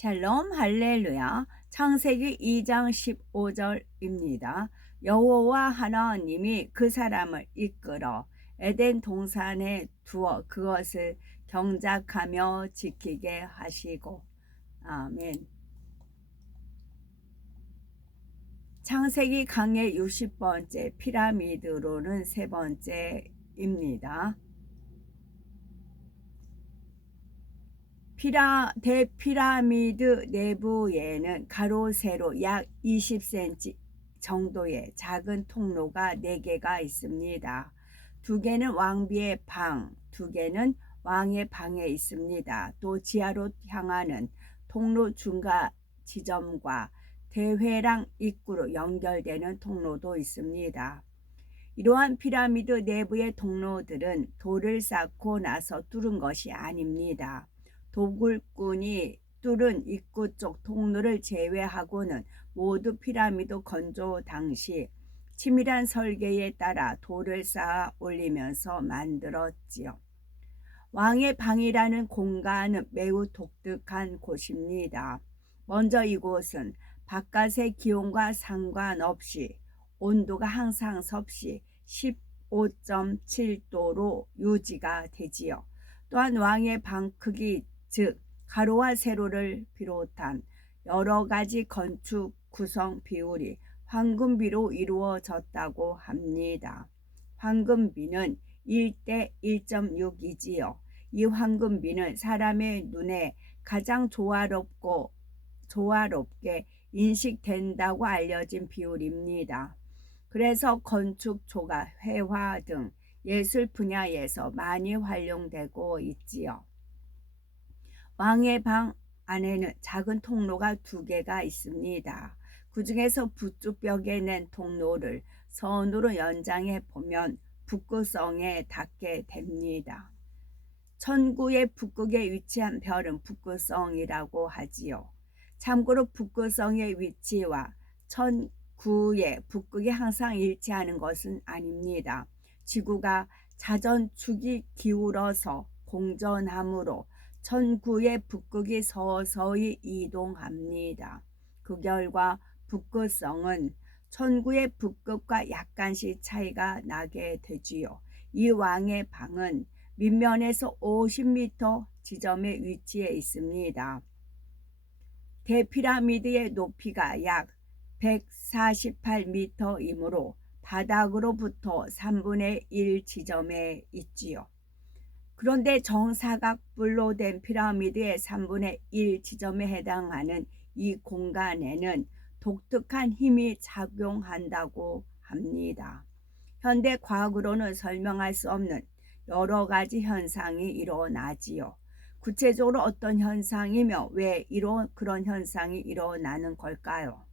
샬롬 할렐루야. 창세기 2장 15절입니다. 여호와 하나님이 그 사람을 이끌어 에덴 동산에 두어 그것을 경작하며 지키게 하시고. 아멘. 창세기 강의 60번째 피라미드로는 세 번째입니다. 대피라미드 내부에는 가로 세로 약 20cm 정도의 작은 통로가 4개가 있습니다. 2개는 왕비의 방, 2개는 왕의 방에 있습니다. 또 지하로 향하는 통로 중간 지점과 대회랑 입구로 연결되는 통로도 있습니다. 이러한 피라미드 내부의 통로들은 돌을 쌓고 나서 뚫은 것이 아닙니다. 도굴꾼이 뚫은 입구 쪽 통로를 제외하고는 모두 피라미드 건조 당시 치밀한 설계에 따라 돌을 쌓아 올리면서 만들었지요. 왕의 방이라는 공간은 매우 독특한 곳입니다. 먼저 이곳은 바깥의 기온과 상관없이 온도가 항상 섭씨 15.7도로 유지가 되지요. 또한 왕의 방 크기, 즉 가로와 세로를 비롯한 여러 가지 건축 구성 비율이 황금비로 이루어졌다고 합니다. 황금비는 1대 1.6이지요. 이 황금비는 사람의 눈에 가장 조화롭게 인식된다고 알려진 비율입니다. 그래서 건축, 조각, 회화 등 예술 분야에서 많이 활용되고 있지요. 왕의 방 안에는 작은 통로가 2개가 있습니다. 그 중에서 북쪽 벽에 낸 통로를 선으로 연장해 보면 북극성에 닿게 됩니다. 천구의 북극에 위치한 별은 북극성이라고 하지요. 참고로 북극성의 위치와 천구의 북극이 항상 일치하는 것은 아닙니다. 지구가 자전축이 기울어서 공전하므로 천구의 북극이 서서히 이동합니다. 그 결과 북극성은 천구의 북극과 약간씩 차이가 나게 되지요. 이 왕의 방은 밑면에서 50m 지점에 위치해 있습니다. 대피라미드의 높이가 약 148m이므로 바닥으로부터 3분의 1 지점에 있지요. 그런데 정사각뿔로 된 피라미드의 3분의 1 지점에 해당하는 이 공간에는 독특한 힘이 작용한다고 합니다. 현대 과학으로는 설명할 수 없는 여러 가지 현상이 일어나지요. 구체적으로 어떤 현상이며 왜 그런 현상이 일어나는 걸까요?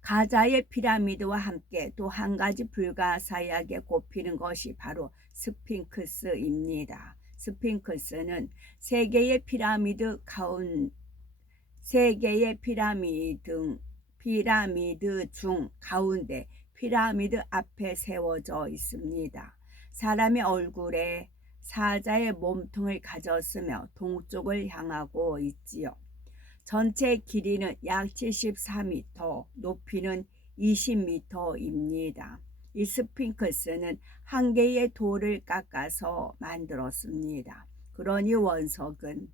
가자의 피라미드와 함께 또 한 가지 불가사의하게 꼽히는 것이 바로 스핑크스입니다. 스핑크스는 세 개의 피라미드 중 가운데 피라미드 앞에 세워져 있습니다. 사람의 얼굴에 사자의 몸통을 가졌으며 동쪽을 향하고 있지요. 전체 길이는 약 74m, 높이는 20m입니다. 이 스핑크스는 한 개의 돌을 깎아서 만들었습니다. 그러니 원석은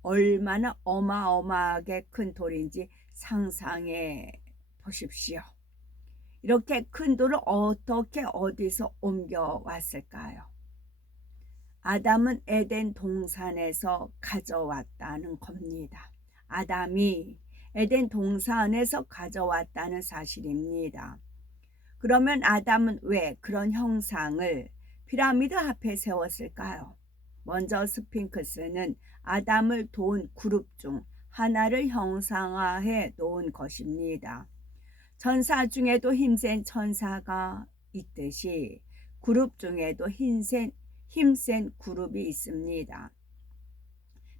얼마나 어마어마하게 큰 돌인지 상상해 보십시오. 이렇게 큰 돌을 어떻게 어디서 옮겨왔을까요? 아담은 에덴 동산에서 가져왔다는 겁니다. 아담이 에덴 동산에서 가져왔다는 사실입니다. 그러면 아담은 왜 그런 형상을 피라미드 앞에 세웠을까요? 먼저 스핑크스는 아담을 도운 그룹 중 하나를 형상화해 놓은 것입니다. 천사 중에도 힘센 천사가 있듯이 그룹 중에도 힘센 그룹이 있습니다.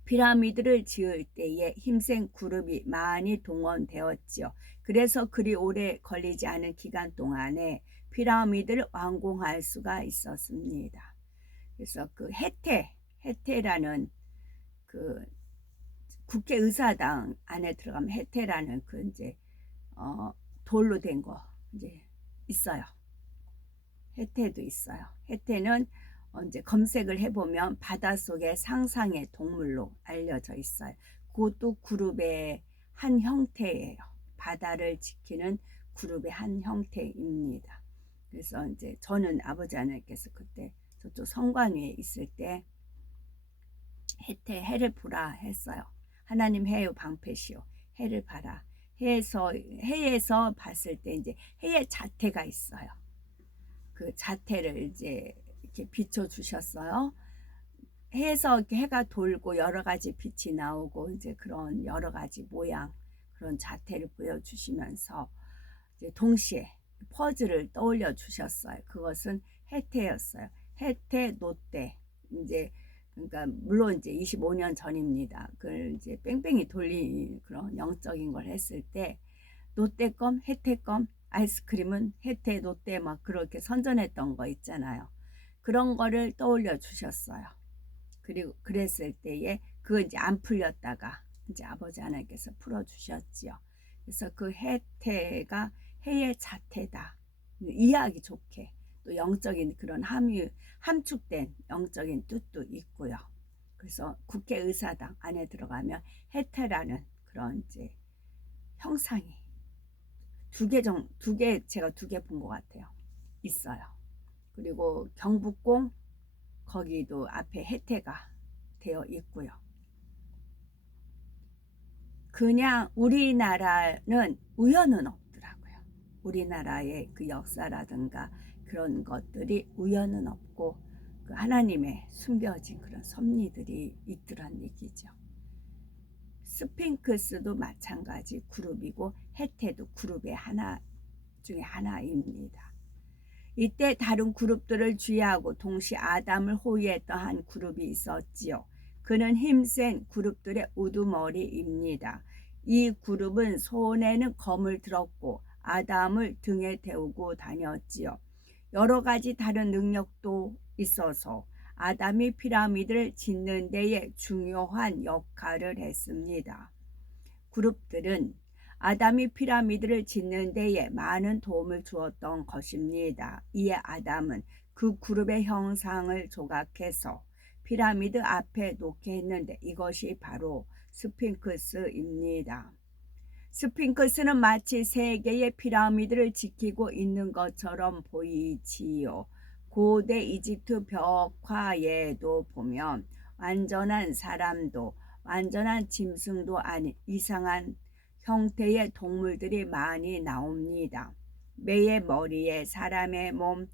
피라미드를 지을 때에 힘센 그룹이 많이 동원되었지요. 그래서 그리 오래 걸리지 않은 기간 동안에 피라미드를 완공할 수가 있었습니다. 그래서 그 헤테라는 그 국회의사당 안에 들어가면 해태라는 그 이제 돌로 된 거 이제 있어요. 해태도 있어요. 해태는 이제 검색을 해보면 바닷속의 상상의 동물로 알려져 있어요. 그것도 그룹의 한 형태예요. 바다를 지키는 그룹의 한 형태입니다. 그래서 이제 저는 아버지 하나님께서 그때 저쪽 성관 위에 있을 때 해를 보라 했어요. 하나님 해요 방패시오. 해를 봐라. 해에서 봤을 때 이제 해의 자태가 있어요. 그 자태를 이제 이렇게 비춰 주셨어요. 해에서 이렇게 해가 돌고 여러 가지 빛이 나오고 이제 그런 여러 가지 모양 그런 자태를 보여주시면서 이제 동시에 퍼즐을 떠올려 주셨어요. 그것은 해태였어요. 해태, 노태. 이제 그러니까 물론 이제 25년 전입니다. 그걸 이제 뺑뺑이 돌린 그런 영적인 걸 했을 때 노태껌, 해태껌, 아이스크림은 해태, 노태 막 그렇게 선전했던 거 있잖아요. 그런 거를 떠올려 주셨어요. 그리고 그랬을 때에 그거 이제 안 풀렸다가 이제 아버지 하나님께서 풀어 주셨지요. 그래서 그 해태가 해의 자태다. 이해하기 좋게 또 영적인 그런 함축된 영적인 뜻도 있고요. 그래서 국회의사당 안에 들어가면 해태라는 그런 이제 형상이 제가 두 개 본 것 같아요. 있어요. 그리고 경복궁 거기도 앞에 해태가 되어 있고요. 그냥 우리나라는 우연은 없더라고요. 우리나라의 그 역사라든가 그런 것들이 우연은 없고 그 하나님의 숨겨진 그런 섭리들이 있더란 얘기죠. 스핑크스도 마찬가지 그룹이고 해태도 그룹의 하나 중에 하나입니다. 이때 다른 그룹들을 주의하고 동시 아담을 호위했던 한 그룹이 있었지요. 그는 힘센 그룹들의 우두머리입니다. 이 그룹은 손에는 검을 들었고 아담을 등에 태우고 다녔지요. 여러 가지 다른 능력도 있어서 아담이 피라미드를 짓는 데에 중요한 역할을 했습니다. 그룹들은 아담이 피라미드를 짓는 데에 많은 도움을 주었던 것입니다. 이에 아담은 그 그룹의 형상을 조각해서 피라미드 앞에 놓게 했는데 이것이 바로 스핑크스입니다. 스핑크스는 마치 세 개의 피라미드를 지키고 있는 것처럼 보이지요. 고대 이집트 벽화에도 보면 완전한 사람도 완전한 짐승도 아닌 이상한 형태의 동물들이 많이 나옵니다. 매의 머리에 사람의 몸,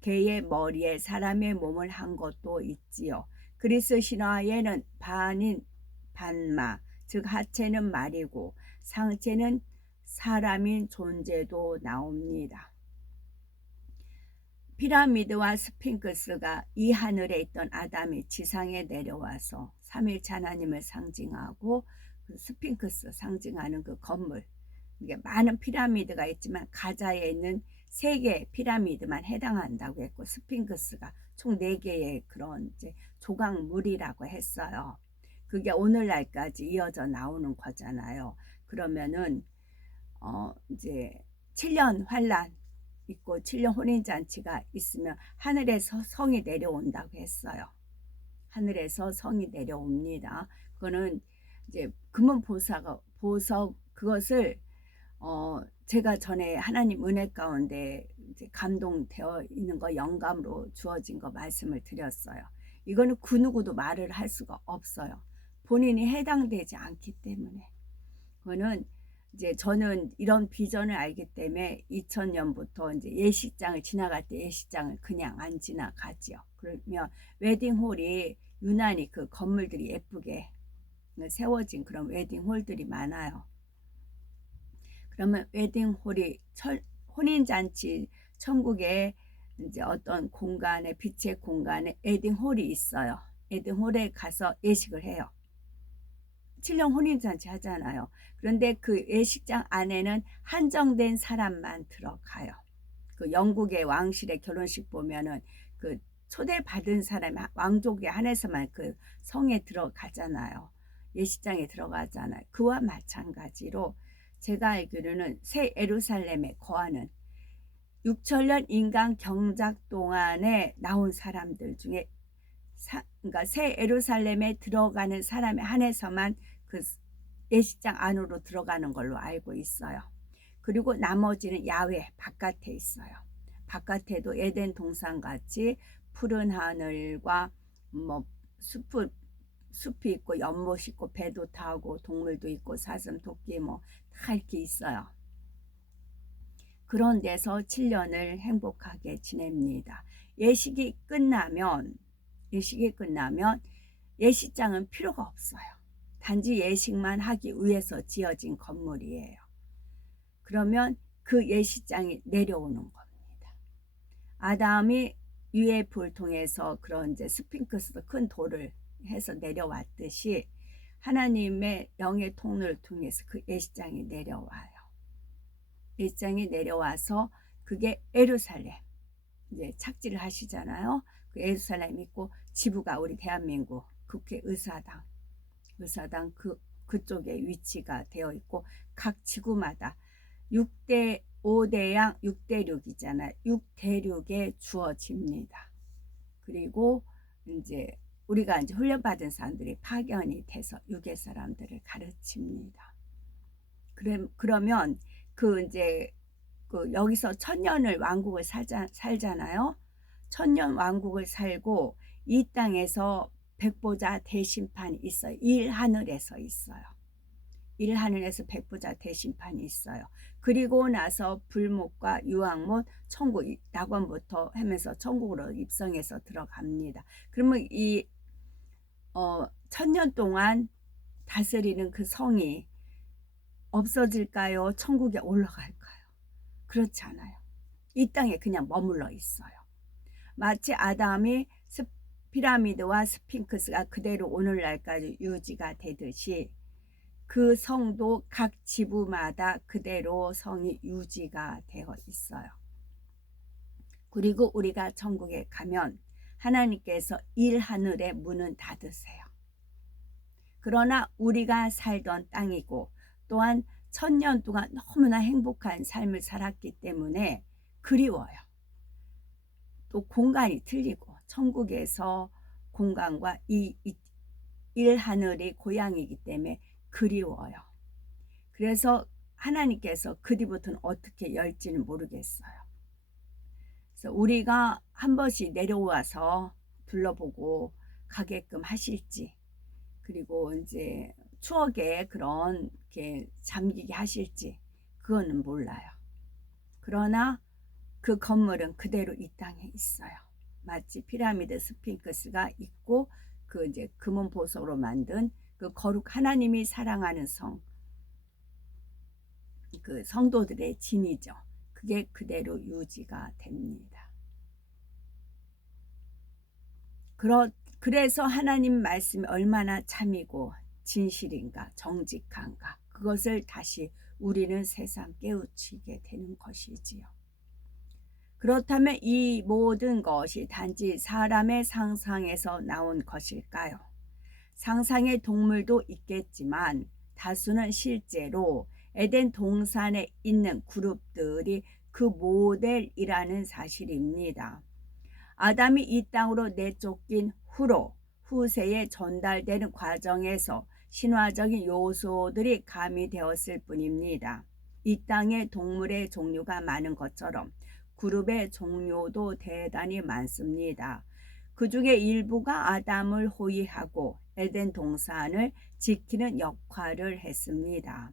개의 머리에 사람의 몸을 한 것도 있지요. 그리스 신화에는 반인 반마, 즉 하체는 말이고 상체는 사람인 존재도 나옵니다. 피라미드와 스핑크스가 이 하늘에 있던 아담이 지상에 내려와서 삼일체 하나님을 상징하고 그 스핑크스 상징하는 그 건물, 이게 많은 피라미드가 있지만 가자에 있는 3개의 피라미드만 해당한다고 했고 스핑크스가 총 4개의 그런 이제 조각물이라고 했어요. 그게 오늘날까지 이어져 나오는 거잖아요. 그러면은 이제 7년 환란 있고 7년 혼인잔치가 있으면 하늘에서 성이 내려온다고 했어요. 하늘에서 성이 내려옵니다. 그거는 이제 금은 보석 그것을 제가 전에 하나님 은혜 가운데 이제 감동되어 있는 거 영감으로 주어진 거 말씀을 드렸어요. 이거는 그 누구도 말을 할 수가 없어요. 본인이 해당되지 않기 때문에. 그거는 이제 저는 이런 비전을 알기 때문에 2000년부터 이제 예식장을 지나갈 때 예식장을 그냥 안 지나가지요. 그러면 웨딩홀이 유난히 그 건물들이 예쁘게 세워진 그런 웨딩홀들이 많아요. 그러면 웨딩홀이 혼인잔치 천국에 이제 어떤 공간에 빛의 공간에 웨딩홀이 있어요. 웨딩홀에 가서 예식을 해요. 7년 혼인잔치 하잖아요. 그런데 그 예식장 안에는 한정된 사람만 들어가요. 그 영국의 왕실의 결혼식 보면은 그 초대받은 사람이 왕족에 한해서만 그 성에 들어가잖아요. 예식장에 들어가잖아요. 그와 마찬가지로 제가 알기로는 새 예루살렘에 거하는 6천년 인간 경작 동안에 나온 사람들 중에 그러니까 새 예루살렘에 들어가는 사람에 한해서만 그 예식장 안으로 들어가는 걸로 알고 있어요. 그리고 나머지는 야외 바깥에 있어요. 바깥에도 에덴 동산같이 푸른 하늘과 뭐 숲이 있고 연못이 있고 배도 타고 동물도 있고 사슴 토끼 뭐 다 이렇게 있어요. 그런 데서 7년을 행복하게 지냅니다. 예식이 끝나면 예식장은 필요가 없어요. 단지 예식만 하기 위해서 지어진 건물이에요. 그러면 그 예식장이 내려오는 겁니다. 아담이 UFO를 통해서 그런 이제 스핑크스 큰 돌을 해서 내려왔듯이 하나님의 영의 통로를 통해서 그 예식장이 내려와요. 예식장이 내려와서 그게 예루살렘 이제 착지를 하시잖아요. 그 예루살렘 있고 지부가 우리 대한민국 국회의사당 그쪽에 위치가 되어 있고 각 지구마다 6대 5대양 6대륙이잖아요. 6대륙에 주어집니다. 그리고 이제 우리가 이제 훈련받은 사람들이 파견이 돼서 유괴 사람들을 가르칩니다. 그러면 그 이제 그 여기서 천년을 왕국을 살잖아요. 천년 왕국을 살고 이 땅에서 백보자 대심판이 있어요. 일하늘에서 있어요. 일하늘에서 백보자 대심판이 있어요. 그리고 나서 불못과 유황못, 천국 낙원부터 하면서 천국으로 입성해서 들어갑니다. 그러면 이 천년 동안 다스리는 그 성이 없어질까요? 천국에 올라갈까요? 그렇지 않아요. 이 땅에 그냥 머물러 있어요. 마치 아담이 피라미드와 스핑크스가 그대로 오늘날까지 유지가 되듯이 그 성도 각 지부마다 그대로 성이 유지가 되어 있어요. 그리고 우리가 천국에 가면 하나님께서 일하늘의 문은 닫으세요. 그러나 우리가 살던 땅이고 또한 1000년 동안 너무나 행복한 삶을 살았기 때문에 그리워요. 또 공간이 틀리고 천국에서 공간과 이 일하늘이 고향이기 때문에 그리워요. 그래서 하나님께서 그 뒤부터는 어떻게 열지는 모르겠어요. 그래서 우리가 한 번씩 내려와서 둘러보고 가게끔 하실지, 그리고 이제 추억에 그런 게 잠기게 하실지 그거는 몰라요. 그러나 그 건물은 그대로 이 땅에 있어요. 마치 피라미드 스핑크스가 있고 그 이제 금은 보석으로 만든 그 거룩 하나님이 사랑하는 성, 그 성도들의 진이죠. 그게 그대로 유지가 됩니다. 그래서 하나님 말씀이 얼마나 참이고 진실인가 정직한가 그것을 다시 우리는 새삼 깨우치게 되는 것이지요. 그렇다면 이 모든 것이 단지 사람의 상상에서 나온 것일까요? 상상의 동물도 있겠지만 다수는 실제로 에덴 동산에 있는 그룹들이 그 모델이라는 사실입니다. 아담이 이 땅으로 내쫓긴 후로 후세에 전달되는 과정에서 신화적인 요소들이 가미되었을 뿐입니다. 이 땅에 동물의 종류가 많은 것처럼 그룹의 종류도 대단히 많습니다. 그 중에 일부가 아담을 호위하고 에덴 동산을 지키는 역할을 했습니다.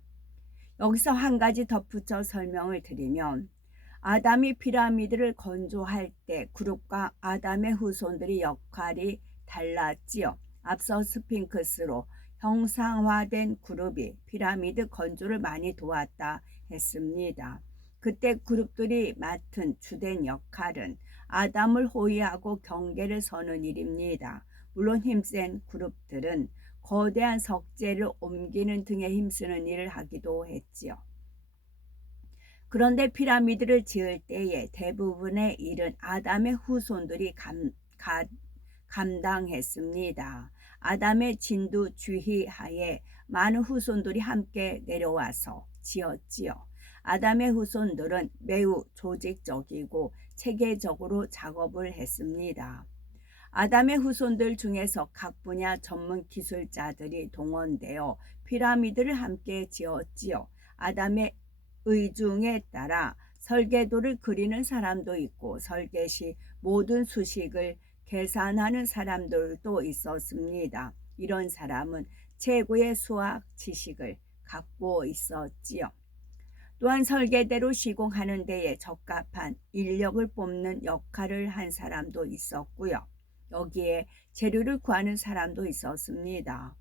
여기서 한 가지 덧붙여 설명을 드리면 아담이 피라미드를 건조할 때 그룹과 아담의 후손들의 역할이 달랐지요. 앞서 스핑크스로 형상화된 그룹이 피라미드 건조를 많이 도왔다 했습니다. 그때 그룹들이 맡은 주된 역할은 아담을 호위하고 경계를 서는 일입니다. 물론 힘센 그룹들은 거대한 석재를 옮기는 등에 힘쓰는 일을 하기도 했지요. 그런데 피라미드를 지을 때에 대부분의 일은 아담의 후손들이 감당했습니다. 아담의 진두 주희 하에 많은 후손들이 함께 내려와서 지었지요. 아담의 후손들은 매우 조직적이고 체계적으로 작업을 했습니다. 아담의 후손들 중에서 각 분야 전문 기술자들이 동원되어 피라미드를 함께 지었지요. 아담의 의중에 따라 설계도를 그리는 사람도 있고 설계 시 모든 수식을 계산하는 사람들도 있었습니다. 이런 사람은 최고의 수학 지식을 갖고 있었지요. 또한 설계대로 시공하는 데에 적합한 인력을 뽑는 역할을 한 사람도 있었고요. 여기에 재료를 구하는 사람도 있었습니다.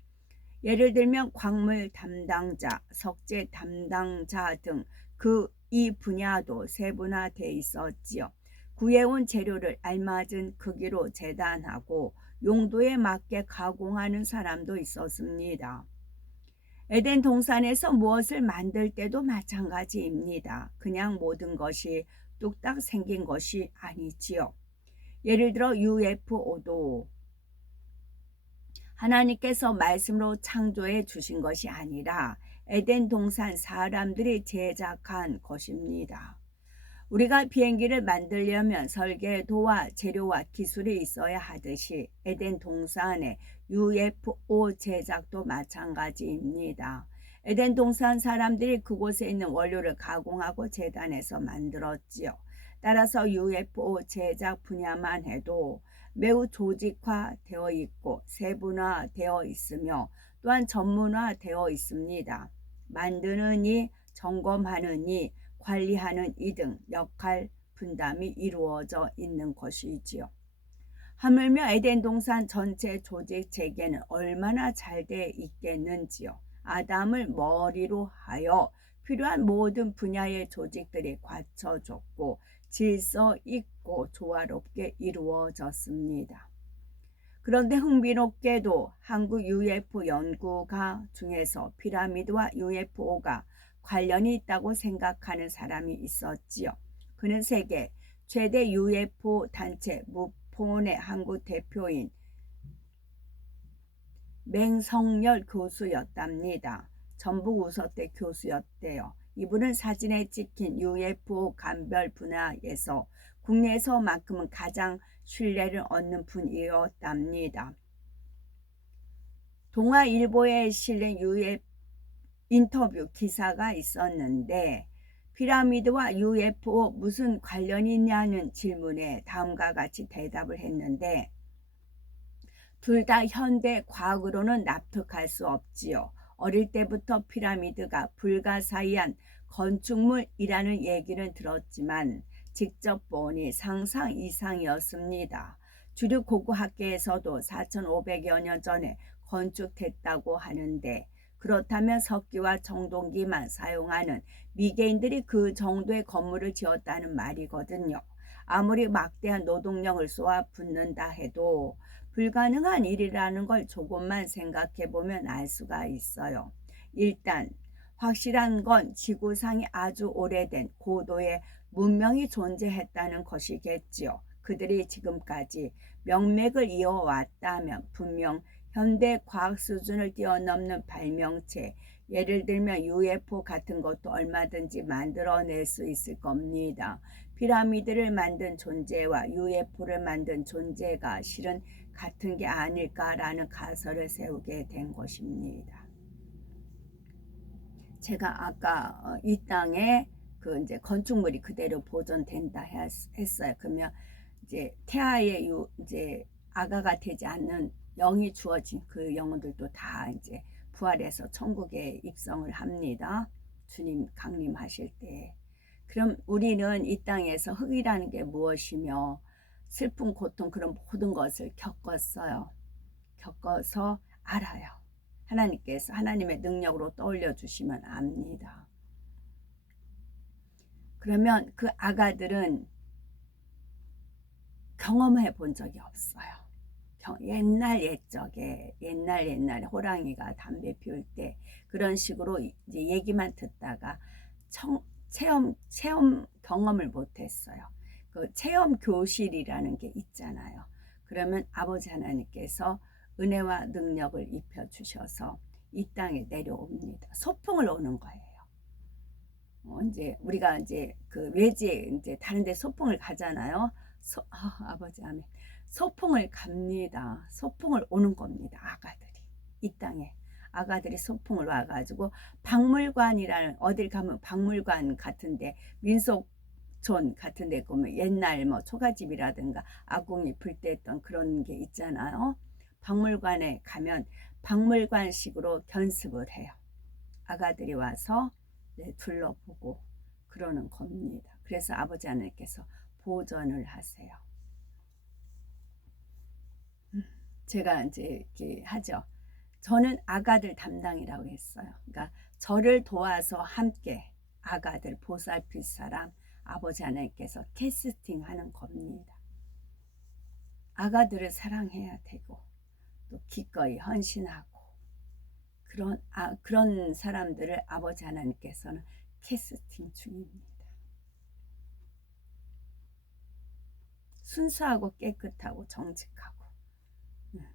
예를 들면 광물 담당자, 석재 담당자 등 이 분야도 세분화되어 있었지요. 구해온 재료를 알맞은 크기로 재단하고 용도에 맞게 가공하는 사람도 있었습니다. 에덴 동산에서 무엇을 만들 때도 마찬가지입니다. 그냥 모든 것이 뚝딱 생긴 것이 아니지요. 예를 들어 UFO도 하나님께서 말씀으로 창조해 주신 것이 아니라 에덴 동산 사람들이 제작한 것입니다. 우리가 비행기를 만들려면 설계도와 재료와 기술이 있어야 하듯이 에덴 동산의 UFO 제작도 마찬가지입니다. 에덴 동산 사람들이 그곳에 있는 원료를 가공하고 재단해서 만들었지요. 따라서 UFO 제작 분야만 해도 매우 조직화되어 있고 세분화되어 있으며 또한 전문화되어 있습니다. 만드는 이, 점검하는 이, 관리하는 이 등 역할 분담이 이루어져 있는 것이지요. 하물며 에덴 동산 전체 조직 체계는 얼마나 잘 돼 있겠는지요. 아담을 머리로 하여 필요한 모든 분야의 조직들이 갖춰졌고 질서 있고 조화롭게 이루어졌습니다. 그런데 흥미롭게도 한국 UFO 연구가 중에서 피라미드와 UFO가 관련이 있다고 생각하는 사람이 있었지요. 그는 세계 최대 UFO 단체 무폰의 한국 대표인 맹성열 교수였답니다. 전북 우서대 교수였대요. 이분은 사진에 찍힌 UFO 감별 분야에서 국내에서만큼은 가장 신뢰를 얻는 분이었답니다. 동아일보에 실린 UFO 인터뷰 기사가 있었는데 피라미드와 UFO 무슨 관련이 있냐는 질문에 다음과 같이 대답을 했는데 둘 다 현대 과학으로는 납득할 수 없지요. 어릴 때부터 피라미드가 불가사의한 건축물이라는 얘기는 들었지만 직접 보니 상상 이상이었습니다. 주류 고고학계에서도 4,500여 년 전에 건축됐다고 하는데 그렇다면 석기와 청동기만 사용하는 미개인들이 그 정도의 건물을 지었다는 말이거든요. 아무리 막대한 노동력을 쏘아 붓는다 해도 불가능한 일이라는 걸 조금만 생각해 보면 알 수가 있어요. 일단 확실한 건 지구상이 아주 오래된 고도의 문명이 존재했다는 것이겠지요. 그들이 지금까지 명맥을 이어왔다면 분명 현대 과학 수준을 뛰어넘는 발명체, 예를 들면 UFO 같은 것도 얼마든지 만들어낼 수 있을 겁니다. 피라미드를 만든 존재와 UFO를 만든 존재가 실은 같은 게 아닐까라는 가설을 세우게 된 것입니다. 제가 아까 이 땅에 그 이제 건축물이 그대로 보존된다 했어요. 그러면 이제 태아의 이제 아가가 되지 않는 영이 주어진 그 영혼들도 다 이제 부활해서 천국에 입성을 합니다. 주님 강림하실 때. 그럼 우리는 이 땅에서 흙이라는 게 무엇이며 슬픔, 고통 그런 모든 것을 겪었어요. 겪어서 알아요. 하나님께서 하나님의 능력으로 떠올려 주시면 압니다. 그러면 그 아가들은 경험해 본 적이 없어요. 옛날 옛적에 옛날에 호랑이가 담배 피울 때 그런 식으로 이제 얘기만 듣다가 체험 경험을 못했어요. 그 체험 교실이라는 게 있잖아요. 그러면 아버지 하나님께서 은혜와 능력을 입혀 주셔서 이 땅에 내려옵니다. 소풍을 오는 거예요. 이제 우리가 이제 그 외지에 이제 다른 데 소풍을 가잖아요. 아버지 아멘. 소풍을 갑니다. 소풍을 오는 겁니다. 아가들이 이 땅에 아가들이 소풍을 와가지고 박물관이라는 어딜 가면 박물관 같은데 민속촌 같은데 보면 옛날 뭐 초가집이라든가 아궁이 불 때 했던 그런 게 있잖아요. 박물관에 가면 박물관식으로 견습을 해요. 아가들이 와서 둘러보고 그러는 겁니다. 그래서 아버지 하나님께서 보전을 하세요. 제가 이제 이렇게 하죠. 저는 아가들 담당이라고 했어요. 그러니까 저를 도와서 함께 아가들 보살필 사람 아버지 하나님께서 캐스팅하는 겁니다. 아가들을 사랑해야 되고 또 기꺼이 헌신하고 그런 사람들을 아버지 하나님께서는 캐스팅 중입니다. 순수하고 깨끗하고 정직하고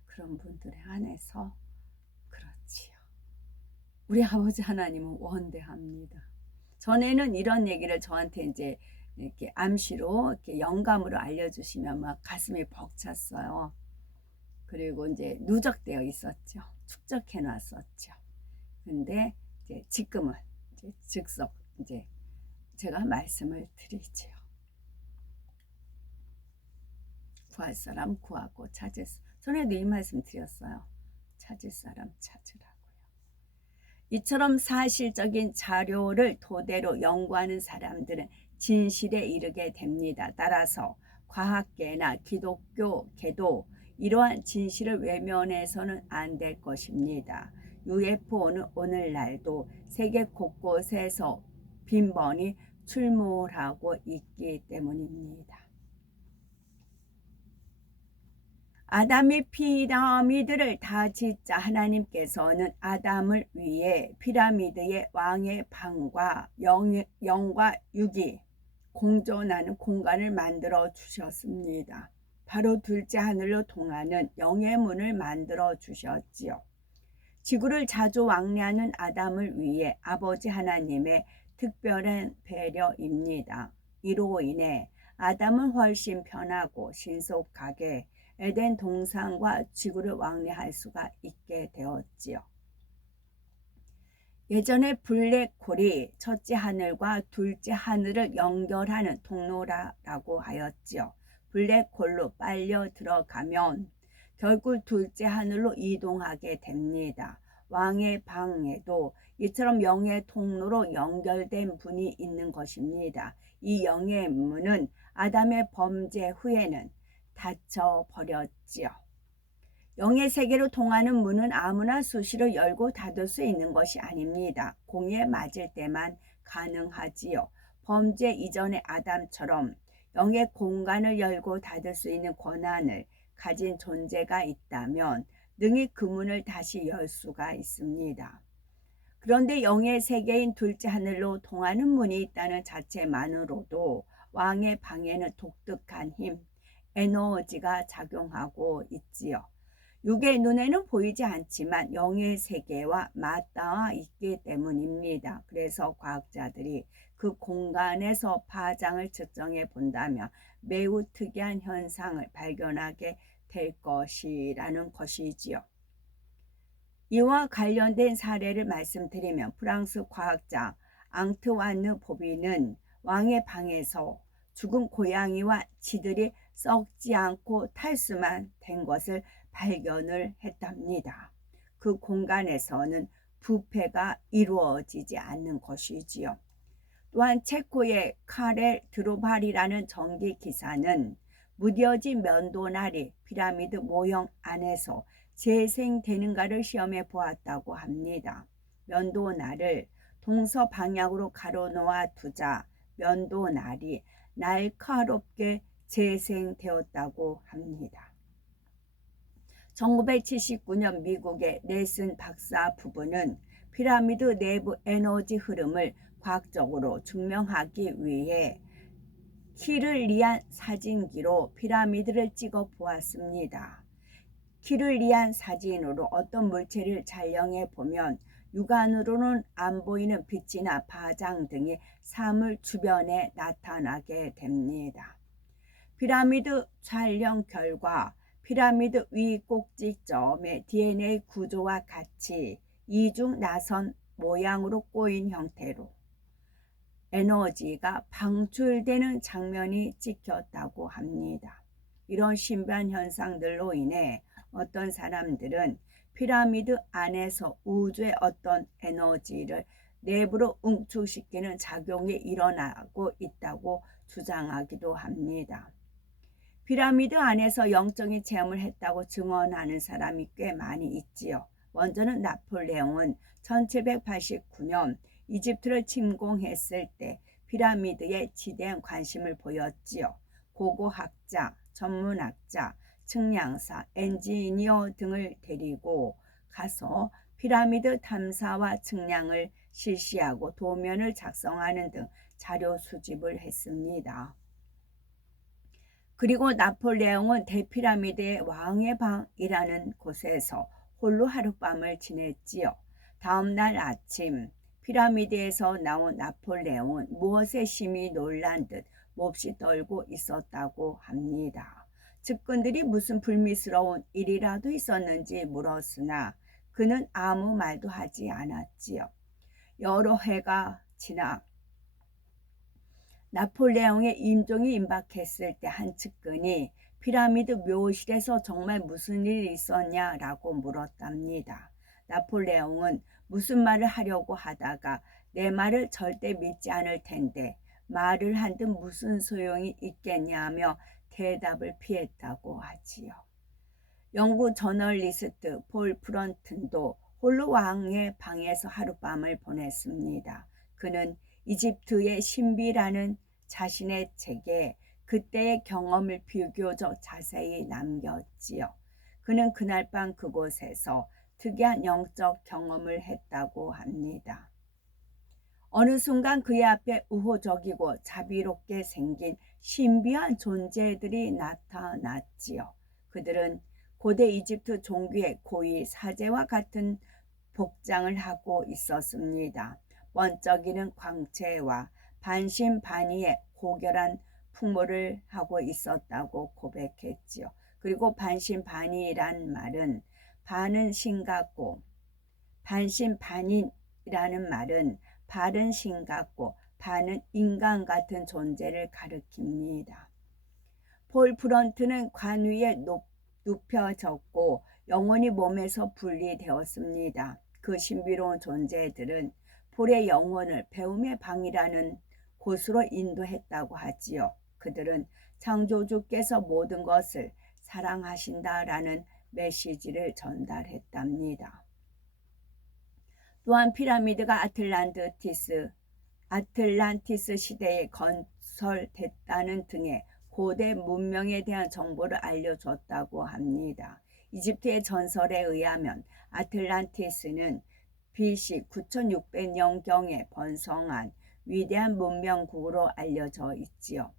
그런 분들에 한해서 그렇지요. 우리 아버지 하나님은 원대합니다. 전에는 이런 얘기를 저한테 이제 이렇게 암시로 이렇게 영감으로 알려주시면 막 가슴이 벅찼어요. 그리고 이제 누적되어 있었죠. 축적해 놨었죠. 근데 이제 지금은 이제 즉석 이제 제가 말씀을 드리죠. 구할 사람 구하고 찾을 전에도 이 말씀 드렸어요. 찾을 사람 찾으라고요. 이처럼 사실적인 자료를 토대로 연구하는 사람들은 진실에 이르게 됩니다. 따라서 과학계나 기독교계도 이러한 진실을 외면해서는 안 될 것입니다. UFO는 오늘날도 세계 곳곳에서 빈번히 출몰하고 있기 때문입니다. 아담이 피라미드를 다 짓자 하나님께서는 아담을 위해 피라미드의 왕의 방과 영과 육이 공존하는 공간을 만들어 주셨습니다. 바로 둘째 하늘로 통하는 영의 문을 만들어 주셨지요. 지구를 자주 왕래하는 아담을 위해 아버지 하나님의 특별한 배려입니다. 이로 인해 아담은 훨씬 편하고 신속하게 에덴 동산과 지구를 왕래할 수가 있게 되었지요. 예전에 블랙홀이 첫째 하늘과 둘째 하늘을 연결하는 통로라고 하였지요. 블랙홀로 빨려 들어가면 결국 둘째 하늘로 이동하게 됩니다. 왕의 방에도 이처럼 영의 통로로 연결된 분이 있는 것입니다. 이 영의 문은 아담의 범죄 후에는 닫혀버렸지요. 영의 세계로 통하는 문은 아무나 수시로 열고 닫을 수 있는 것이 아닙니다. 공에 맞을 때만 가능하지요. 범죄 이전의 아담처럼 영의 공간을 열고 닫을 수 있는 권한을 가진 존재가 있다면 능히 그 문을 다시 열 수가 있습니다. 그런데 영의 세계인 둘째 하늘로 통하는 문이 있다는 자체만으로도 왕의 방에는 독특한 힘, 에너지가 작용하고 있지요. 육의 눈에는 보이지 않지만 영의 세계와 맞닿아 있기 때문입니다. 그래서 과학자들이 그 공간에서 파장을 측정해 본다면 매우 특이한 현상을 발견하게 될 것이라는 것이지요. 이와 관련된 사례를 말씀드리면 프랑스 과학자 앙트와느 보비는 왕의 방에서 죽은 고양이와 쥐들이 썩지 않고 탈수만 된 것을 발견을 했답니다. 그 공간에서는 부패가 이루어지지 않는 것이지요. 또한 체코의 카렐 드로발이라는 전기 기사는 무뎌진 면도날이 피라미드 모형 안에서 재생되는가를 시험해 보았다고 합니다. 면도날을 동서방향으로 가로놓아 두자 면도날이 날카롭게 재생되었다고 합니다. 1979년 미국의 넬슨 박사 부부는 피라미드 내부 에너지 흐름을 과학적으로 증명하기 위해 키를리안 사진기로 피라미드를 찍어 보았습니다. 키를 이한 사진으로 어떤 물체를 촬영해 보면 육안으로는 안 보이는 빛이나 파장 등이 사물 주변에 나타나게 됩니다. 피라미드 촬영 결과 피라미드 위 꼭지점의 DNA 구조와 같이 이중 나선 모양으로 꼬인 형태로 에너지가 방출되는 장면이 찍혔다고 합니다. 이런 신비한 현상들로 인해 어떤 사람들은 피라미드 안에서 우주의 어떤 에너지를 내부로 응축시키는 작용이 일어나고 있다고 주장하기도 합니다. 피라미드 안에서 영적인 체험을 했다고 증언하는 사람이 꽤 많이 있지요. 먼저는 나폴레옹은 1789년 이집트를 침공했을 때 피라미드에 지대한 관심을 보였지요. 고고학자, 전문학자, 측량사, 엔지니어 등을 데리고 가서 피라미드 탐사와 측량을 실시하고 도면을 작성하는 등 자료 수집을 했습니다. 그리고 나폴레옹은 대피라미드의 왕의 방이라는 곳에서 홀로 하룻밤을 지냈지요. 다음 날 아침 피라미드에서 나온 나폴레옹은 무엇에 심히 놀란 듯 몹시 떨고 있었다고 합니다. 측근들이 무슨 불미스러운 일이라도 있었는지 물었으나 그는 아무 말도 하지 않았지요. 여러 해가 지나 나폴레옹의 임종이 임박했을 때 한 측근이 피라미드 묘실에서 정말 무슨 일이 있었냐라고 물었답니다. 나폴레옹은 무슨 말을 하려고 하다가 내 말을 절대 믿지 않을 텐데 말을 한들 무슨 소용이 있겠냐며 대답을 피했다고 하지요. 영국 저널리스트 폴 프런튼도 홀로 왕의 방에서 하룻밤을 보냈습니다. 그는 이집트의 신비라는 자신의 책에 그때의 경험을 비교적 자세히 남겼지요. 그는 그날 밤 그곳에서 특이한 영적 경험을 했다고 합니다. 어느 순간 그의 앞에 우호적이고 자비롭게 생긴 신비한 존재들이 나타났지요. 그들은 고대 이집트 종교의 고위 사제와 같은 복장을 하고 있었습니다. 번쩍이는 광채와 반신반의의 고결한 풍모를 하고 있었다고 고백했지요. 그리고 반신반의란 말은 반은 신 같고 반신반의라는 말은 반은 신 같고 반은 인간 같은 존재를 가리킵니다. 폴 프런트는 관 위에 눕혀졌고 영혼이 몸에서 분리되었습니다. 그 신비로운 존재들은 폴의 영혼을 배움의 방이라는 곳으로 인도했다고 하지요. 그들은 창조주께서 모든 것을 사랑하신다라는 메시지를 전달했답니다. 또한 피라미드가 아틀란티스 시대에 건설됐다는 등의 고대 문명에 대한 정보를 알려줬다고 합니다. 이집트의 전설에 의하면 아틀란티스는 BC 9600년경에 번성한 위대한 문명국으로 알려져 있지요.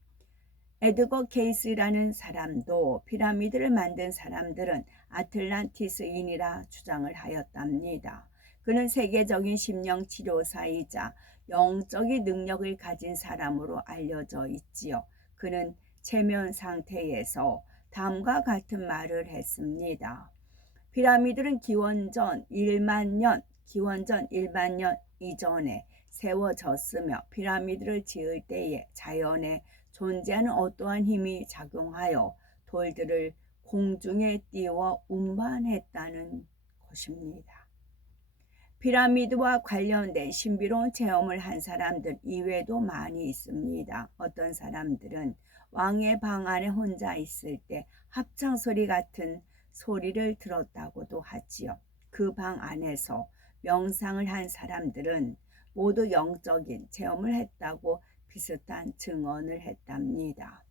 에드거 케이스라는 사람도 피라미드를 만든 사람들은 아틀란티스인이라 주장을 하였답니다. 그는 세계적인 심령치료사이자 영적인 능력을 가진 사람으로 알려져 있지요. 그는 체면 상태에서 다음과 같은 말을 했습니다. 피라미드는 기원전 1만 년 이전에 세워졌으며 피라미드를 지을 때에 자연에 존재하는 어떠한 힘이 작용하여 돌들을 공중에 띄워 운반했다는 것입니다. 피라미드와 관련된 신비로운 체험을 한 사람들 이외에도 많이 있습니다. 어떤 사람들은 왕의 방 안에 혼자 있을 때 합창소리 같은 소리를 들었다고도 하지요. 그 방 안에서 명상을 한 사람들은 모두 영적인 체험을 했다고 비슷한 증언을 했답니다.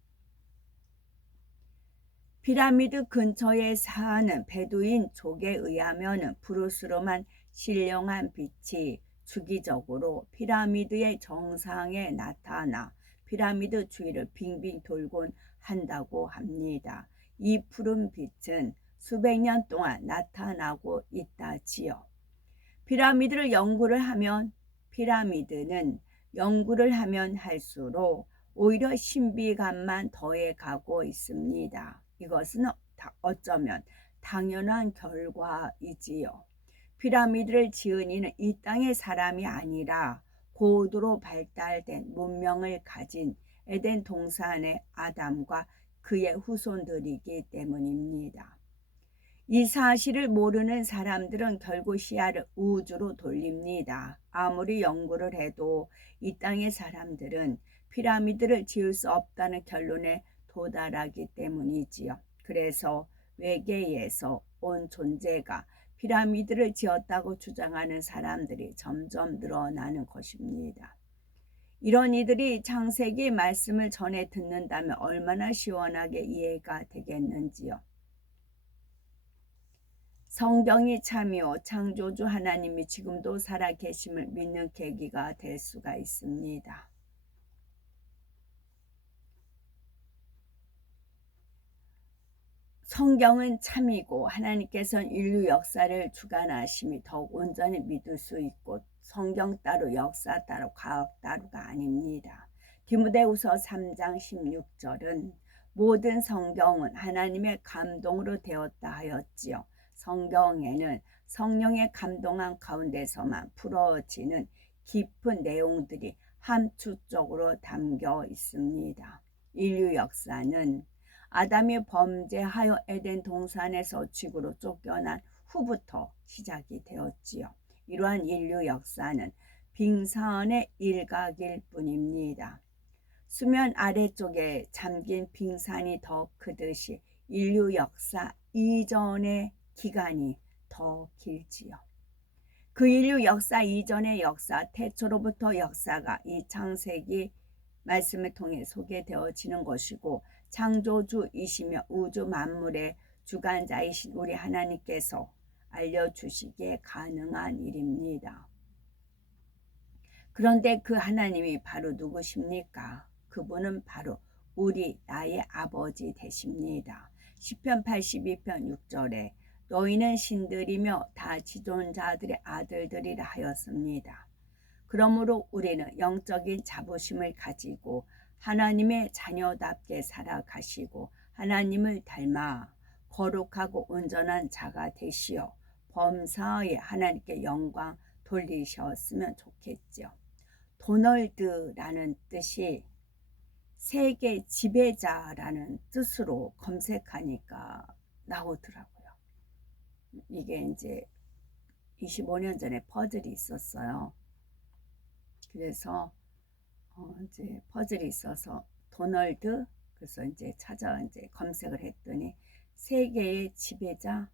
피라미드 근처에 사는 베두인족에 의하면 푸르스름한 신령한 빛이 주기적으로 피라미드의 정상에 나타나 피라미드 주위를 빙빙 돌곤 한다고 합니다. 이 푸른 빛은 수백 년 동안 나타나고 있다지요. 피라미드를 연구를 하면 할수록 오히려 신비감만 더해 가고 있습니다. 이것은 어쩌면 당연한 결과이지요. 피라미드를 지은 이는 이 땅의 사람이 아니라 고도로 발달된 문명을 가진 에덴 동산의 아담과 그의 후손들이기 때문입니다. 이 사실을 모르는 사람들은 결국 시야를 우주로 돌립니다. 아무리 연구를 해도 이 땅의 사람들은 피라미드를 지을 수 없다는 결론에 도달하기 때문이지요. 그래서 외계에서 온 존재가 피라미드를 지었다고 주장하는 사람들이 점점 늘어나는 것입니다. 이런 이들이 창세기 말씀을 전해 듣는다면 얼마나 시원하게 이해가 되겠는지요. 성경이 참이요 창조주 하나님이 지금도 살아계심을 믿는 계기가 될 수가 있습니다. 성경은 참이고 하나님께서는 인류 역사를 주관하심이 더욱 온전히 믿을 수 있고 성경 따로 역사 따로 과학 따로가 아닙니다. 디모데후서 3장 16절은 모든 성경은 하나님의 감동으로 되었다 하였지요. 성경에는 성령의 감동한 가운데서만 풀어지는 깊은 내용들이 함축적으로 담겨 있습니다. 인류 역사는 아담이 범죄하여 에덴 동산에서 지구로 쫓겨난 후부터 시작이 되었지요. 이러한 인류 역사는 빙산의 일각일 뿐입니다. 수면 아래쪽에 잠긴 빙산이 더 크듯이 인류 역사 이전의 기간이 더 길지요. 그 인류 역사 이전의 역사, 태초로부터 역사가 이 창세기 말씀을 통해 소개되어지는 것이고 창조주이시며 우주 만물의 주관자이신 우리 하나님께서 알려주시기에 가능한 일입니다. 그런데 그 하나님이 바로 누구십니까? 그분은 바로 우리 나의 아버지 되십니다. 시편 82편 6절에 너희는 신들이며 다 지존자들의 아들들이라 하였습니다. 그러므로 우리는 영적인 자부심을 가지고 하나님의 자녀답게 살아가시고 하나님을 닮아 거룩하고 온전한 자가 되시어 범사에 하나님께 영광 돌리셨으면 좋겠죠. 도널드라는 뜻이 세계 지배자라는 뜻으로 검색하니까 나오더라고요. 이게 이제 25년 전에 퍼즐이 있었어요. 그래서 이제 퍼즐이 있어서 도널드 그래서 이제 검색을 했더니 세계의 지배자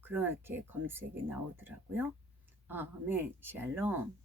그렇게 검색이 나오더라고요. 아멘 샬롬.